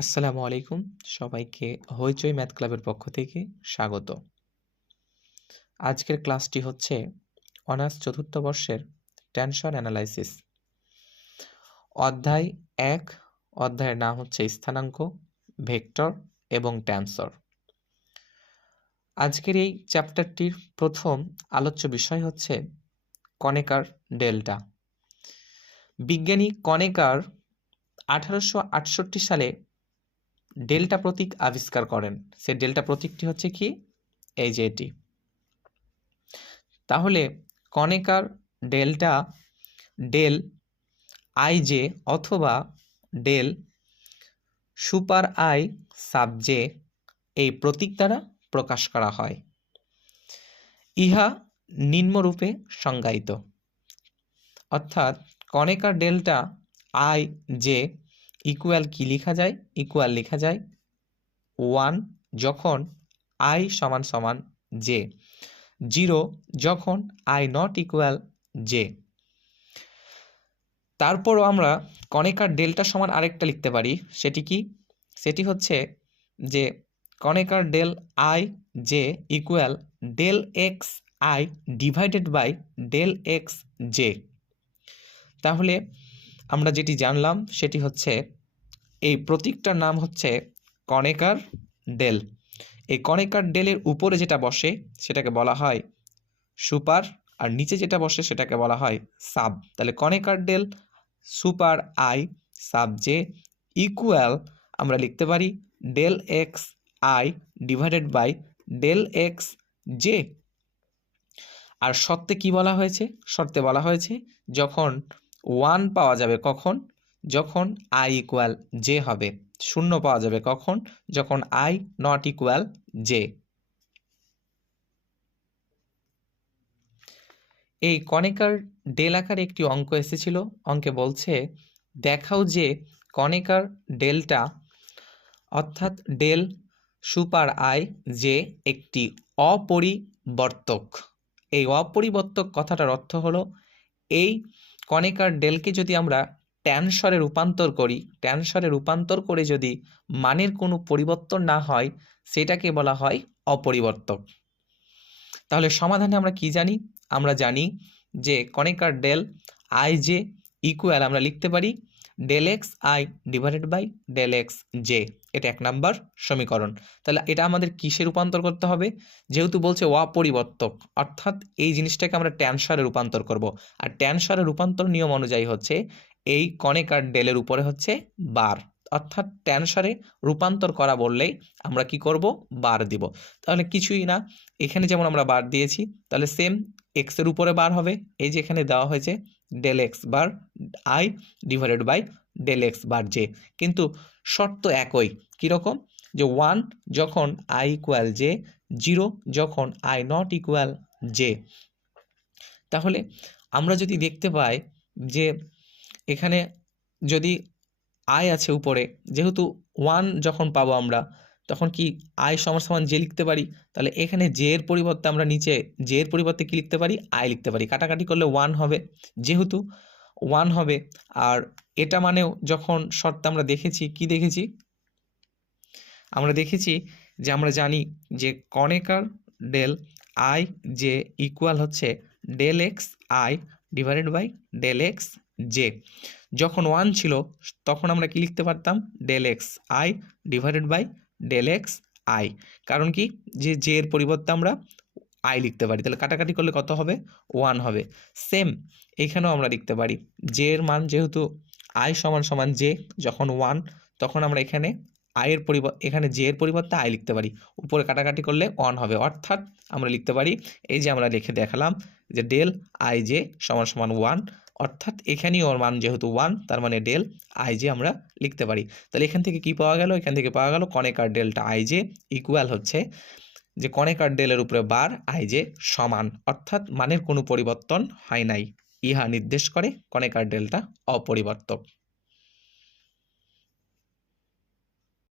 আসসালামু আলাইকুম। সবাইকে হইচই ম্যাথ ক্লাবের পক্ষ থেকে স্বাগত। আজকের ক্লাসটি হচ্ছে অনার্স চতুর্থ বর্ষের টেনশন অ্যানালাইসিস। অধ্যায় এক, অধ্যায়ের নাম হচ্ছে স্থানাঙ্ক, ভেক্টর এবং ট্যান্সর। আজকের এই চ্যাপ্টারটির প্রথম আলোচ্য বিষয় হচ্ছে কনেকার ডেল্টা। বিজ্ঞানী কনেকার আঠারোশো আটষট্টি সালে ডেল্টা প্রতীক আবিষ্কার করেন। সে ডেল্টা প্রতীকটি হচ্ছে কি? এই যে এটি। তাহলে Kronecker delta del I J অথবা del super I sub J এই প্রতীক দ্বারা প্রকাশ করা হয়। ইহা নিম্নরূপে সংজ্ঞায়িত। অর্থাৎ Kronecker delta I J equal কি লেখা যায়? ইকুয়াল লেখা যায় ওয়ান যখন আই সমান সমান জে জিরো যখন আই নট ইকুয়াল জে তারপরও আমরা কনেকার ডেল্টা সমান আরেকটা লিখতে পারি। সেটি কি? সেটি হচ্ছে যে Kronecker del I J equal del X I divided by del X J তাহলে আমরা যেটি জানলাম সেটি হচ্ছে, এই প্রতীকটার নাম হচ্ছে কনেকার ডেল। এই কনেকার ডেলের উপরে যেটা বসে, সেটাকে বলা হয় সুপার, আর নিচে যেটা বসে, সেটাকে বলা হয় সাব। তাহলে Kronecker del super I sub J equal আমরা লিখতে পারি del X I divided by del X J. আর শর্তে কি বলা হয়েছে? শর্তে বলা হয়েছে যখন ওয়ান পাওয়া যাবে কখন? যখন আই ইকুয়াল জে হবে। শূন্য পাওয়া যাবে কখন? যখন আই নট ইকুয়াল জে। এই কনেকার ডেল আকারে একটি অঙ্ক এসেছিল। অঙ্কে বলছে, দেখাও যে কনেকার ডেলটা, অর্থাৎ ডেল সুপার আই যে একটি অপরিবর্তক। এই অপরিবর্তক কথাটার অর্থ হলো, এই কনেকার ডেলকে যদি আমরা ট্যানসরে রূপান্তর করি ট্যানসরে রূপান্তর করে যদি মানের কোনো পরিবর্তন না হয়, সেটাকে বলা হয় অপরিবর্তক। তাহলে সমাধানে আমরা কি জানি? আমরা জানি যে Kronecker del I J equal আমরা লিখতে পারি del X I divided by del X J এটা এক নাম্বার সমীকরণ। তাহলে এটা আমাদের কিসে রূপান্তর করতে হবে? যেহেতু বলছে অপরিবর্তক, অর্থাৎ এই জিনিসটাকে আমরা ট্যানসারে রূপান্তর করব। আর ট্যানসারে রূপান্তর নিয়ম অনুযায়ী হচ্ছে এই কনেকার ডেলের উপরে হচ্ছে বার। অর্থাৎ ট্যানসারে রূপান্তর করা বললেই আমরা কি করব? বার দিব। তাহলে কিছুই না, এখানে যেমন আমরা বার দিয়েছি, তাহলে সেম এক্সের উপরে বার হবে। এই যে এখানে দেওয়া হয়েছে del X bar I divided by del X bar J কিন্তু শর্ত একই কীরকম যে ওয়ান যখন আই ইকুয়াল জে জিরো যখন আই নট ইকুয়াল জে তাহলে আমরা যদি দেখতে পাই যে এখানে যদি আই আছে উপরে, যেহেতু ওয়ান যখন পাবো আমরা, তখন কি আই সমান সমান জে লিখতে পারি? তাহলে এখানে জে এর পরিবর্তে আমরা নিচে জে এর পরিবর্তে কি লিখতে পারি? আই লিখতে পারি। কাটাকাটি করলে ওয়ান হবে, যেহেতু ওয়ান হবে, আর এটা মানেও যখন শর্তে আমরা দেখেছি, কি দেখেছি? আমরা দেখেছি যে আমরা জানি যে Kronecker del I J equal হচ্ছে del X I divided by del X J যখন ওয়ান ছিল, তখন আমরা কি লিখতে পারতাম? Del X I divided by del X I কারণ কি? যে জে এর পরিবর্তে আমরা আই লিখতে পারি। তাহলে কাটাকাটি করলে কত হবে? ওয়ান হবে। সেম এখানেও আমরা লিখতে পারি। জে এর মান যেহেতু আই সমান সমান জে যখন ওয়ান তখন আমরা এখানে আয়ের পরিবর্তে এখানে জে এর পরিবর্তে আই লিখতে পারি। উপরে কাটাকাটি করলে ওয়ান হবে। অর্থাৎ আমরা লিখতে পারি, এই যে আমরা লিখে দেখালাম যে ডেল আই জে সমান সমান ওয়ান অর্থাৎ এখানেই ওর মান যেহেতু ওয়ান তার মানে ডেল আই জে আমরা লিখতে পারি। তাহলে এখান থেকে কি পাওয়া গেল? এখান থেকে পাওয়া গেল Kronecker delta I J equal হচ্ছে যে কনেকার ডেলের উপরে বার আই জে সমান। অর্থাৎ মানের কোনো পরিবর্তন হয় নাই। ইহা নির্দেশ করে কনেকার ডেল্টা অপরিবর্তক।